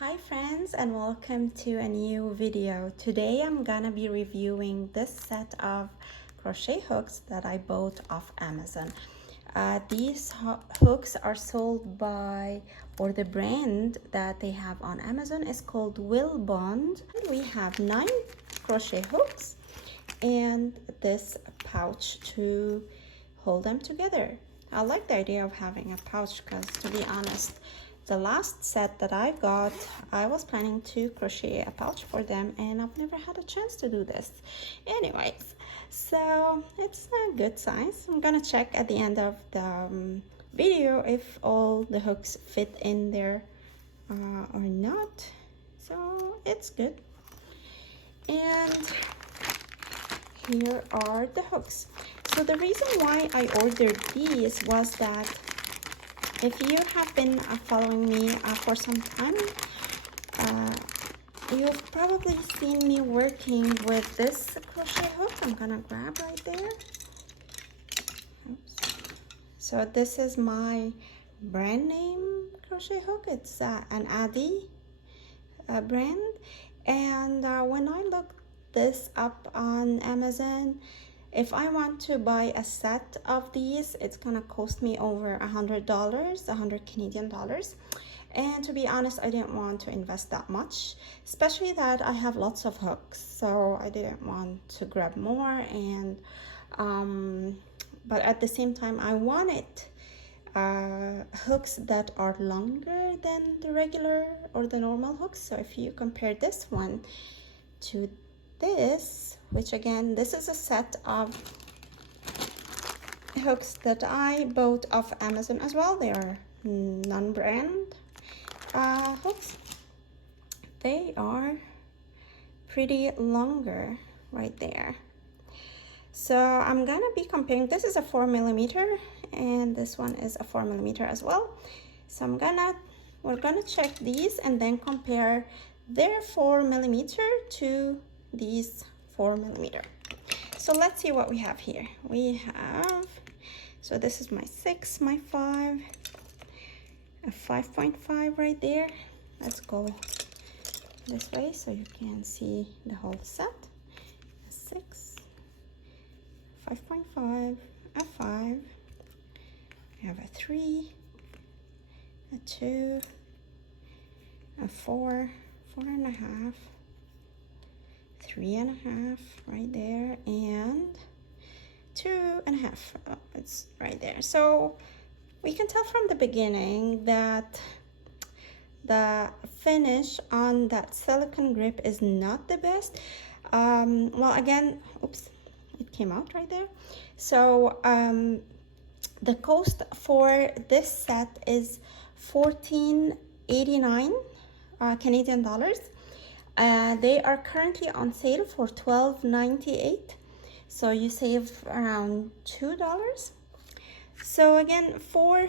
Hi friends, and welcome to a new video. Today I'm gonna be reviewing this set of crochet hooks that I bought off Amazon. These hooks are sold by, or the brand that they have on Amazon is called Will Bond. We have 9 crochet hooks and this pouch to hold them together. I like the idea of having a pouch because, to be honest, the last set that I got, I was planning to crochet a pouch for them and I've never had a chance to do this. Anyways, so it's a good size. I'm gonna check at the end of the video if all the hooks fit in there or not. So it's good. And here are the hooks. So the reason why I ordered these was that if you have been following me for some time, you've probably seen me working with this crochet hook. I'm gonna grab right there. Oops. So this is my brand name crochet hook. It's an Addi brand. And when I looked this up on Amazon, if I want to buy a set of these, it's gonna cost me over $100, 100 Canadian dollars. And to be honest, I didn't want to invest that much, especially that I have lots of hooks, so I didn't want to grab more. And but at the same time, I wanted hooks that are longer than the regular or the normal hooks. So if you compare this one to this, which again, this is a set of hooks that I bought off Amazon as well. They are non-brand hooks. They are pretty longer right there. So I'm gonna be comparing. This is a 4mm and this one is a 4mm as well. So we're gonna check these and then compare their 4mm to these 4mm. So let's see what we have here. We have, so this is my 6, my 5, a 5.5 right there. Let's go this way so you can see the whole set. A 6, 5.5, a 5, we have a 3, a 2, a 4, 4.5, 3.5 right there, and 2.5. Oh, it's right there. So we can tell from the beginning that the finish on that silicone grip is not the best. Well, again, oops, it came out right there. So the cost for this set is $14.89 Canadian dollars. They are currently on sale for $12.98, so you save around $2. So again, for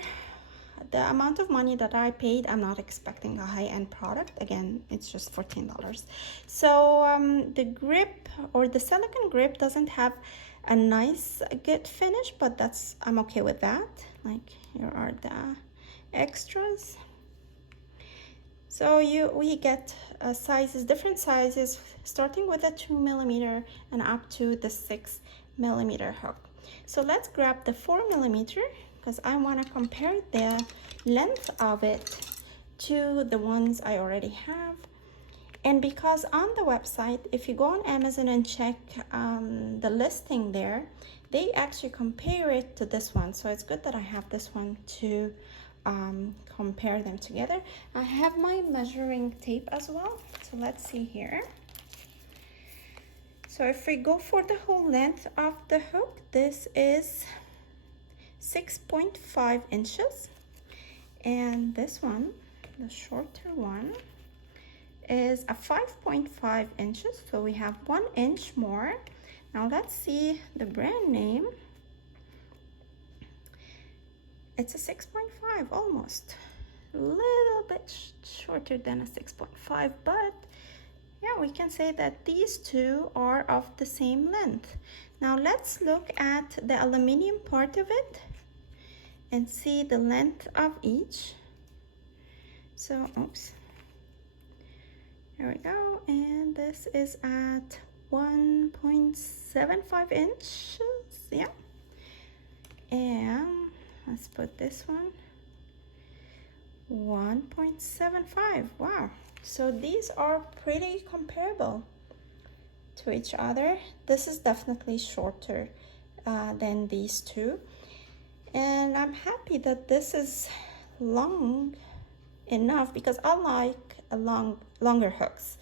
the amount of money that I paid, I'm not expecting a high-end product. Again, it's just $14. So the grip, or the silicone grip, doesn't have a nice good finish, but I'm okay with that. Like, here are the extras. So we get sizes, different sizes, starting with a 2mm and up to the 6mm hook. So let's grab the 4mm because I want to compare the length of it to the ones I already have. And because on the website, if you go on Amazon and check the listing there, they actually compare it to this one. So it's good that I have this one to compare them together. I have my measuring tape as well. So let's see here. So if we go for the whole length of the hook, this is 6.5 inches. And this one, the shorter one, is a 5.5 inches. So we have 1 inch more. Now let's see the brand name. It's a 6.5, almost. A little bit shorter than a 6.5, but yeah, we can say that these two are of the same length. Now let's look at the aluminum part of it and see the length of each. So, oops. There we go. And this is at 1.75 inches. Yeah. And let's put this one 1.75. Wow. So these are pretty comparable to each other. This is definitely shorter than these two. And I'm happy that this is long enough because I like longer hooks.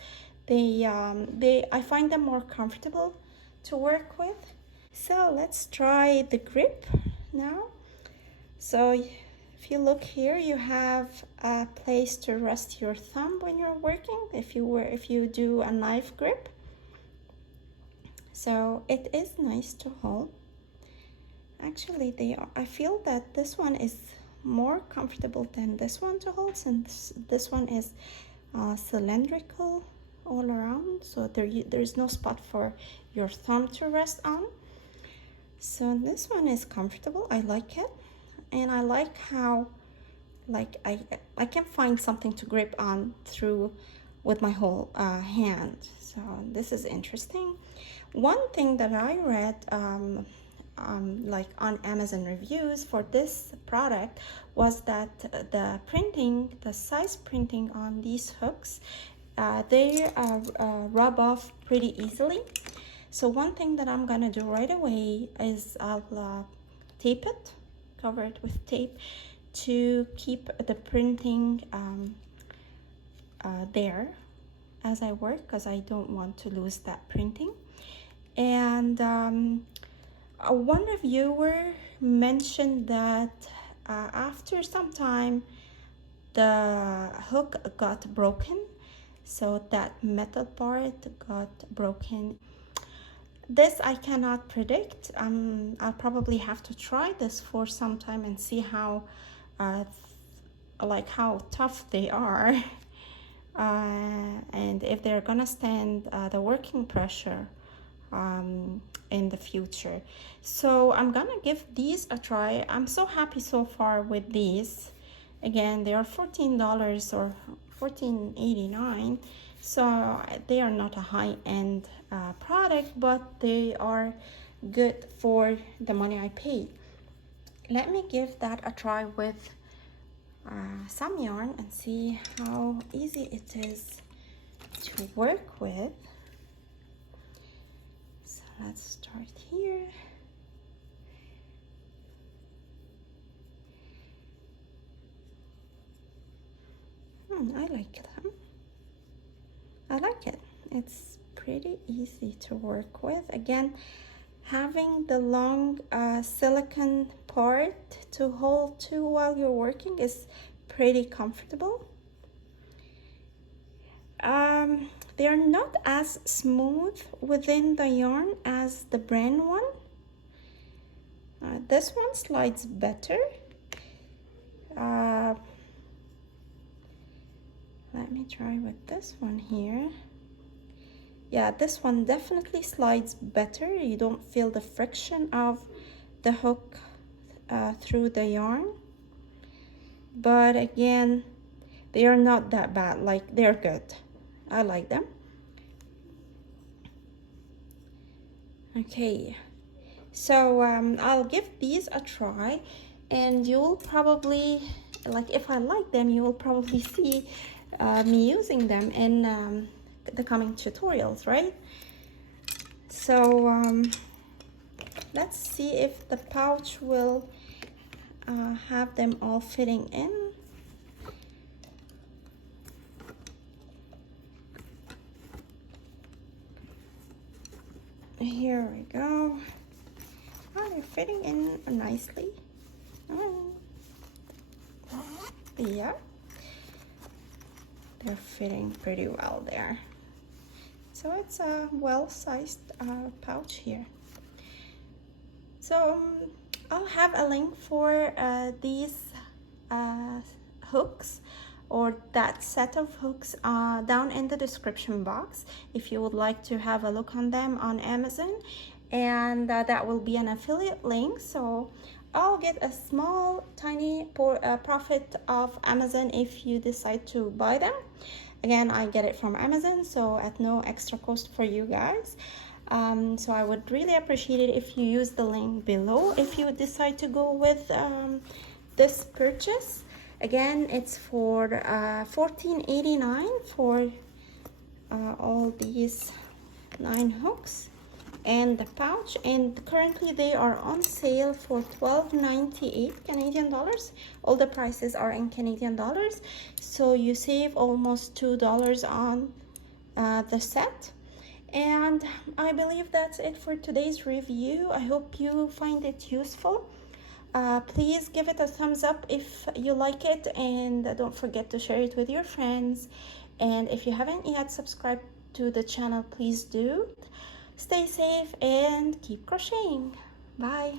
I find them more comfortable to work with. So let's try the grip now. So if you look here, you have a place to rest your thumb when you're working, if you do a knife grip. So it is nice to hold. Actually, I feel that this one is more comfortable than this one to hold, since this one is cylindrical all around, so there's no spot for your thumb to rest on. So this one is comfortable. I like it, and I like how I can find something to grip on through with my whole hand. So this is interesting. One thing that I read like on Amazon reviews for this product was that the size printing on these hooks, they rub off pretty easily. So one thing that I'm gonna do right away is I'll tape it, cover it with tape to keep the printing there as I work, because I don't want to lose that printing. And one reviewer mentioned that after some time the hook got broken, so that metal part got broken. This I cannot predict. I'll probably have to try this for some time and see how how tough they are and if they're gonna stand the working pressure in the future. So I'm gonna give these a try. I'm so happy so far with these. Again, they are $14 or $14.89, so they are not a high-end product, but they are good for the money I paid. Let me give that a try with some yarn and see how easy it is to work with. So let's start here. I like them. I like it. It's pretty easy to work with. Again, having the long silicone part to hold to while you're working is pretty comfortable. They are not as smooth within the yarn as the brand one. This one slides better. Let me try with this one here. Yeah, this one definitely slides better. You don't feel the friction of the hook through the yarn. But again, they are not that bad. Like, they're good. I like them. Okay, so I'll give these a try, and you'll probably, like, if I like them, you will probably see me using them in the coming tutorials, right? So let's see if the pouch will have them all fitting in. Here we go. Oh, they're fitting in nicely. Yeah, they're fitting pretty well there. So it's a well-sized pouch here. So I'll have a link for these hooks, or that set of hooks, down in the description box if you would like to have a look on them on Amazon, and that will be an affiliate link. So I'll get a small tiny profit of Amazon if you decide to buy them. Again, I get it from Amazon, so at no extra cost for you guys. So I would really appreciate it if you use the link below if you decide to go with this purchase. Again, it's for $14.89 for all these 9 hooks and the pouch, and currently they are on sale for $12.98 Canadian dollars. All the prices are in Canadian dollars, so you save almost $2 on the set. And I believe that's it for today's review. I hope you find it useful. Please give it a thumbs up if you like it, and don't forget to share it with your friends. And if you haven't yet subscribed to the channel, please do. Stay safe and keep crocheting. Bye.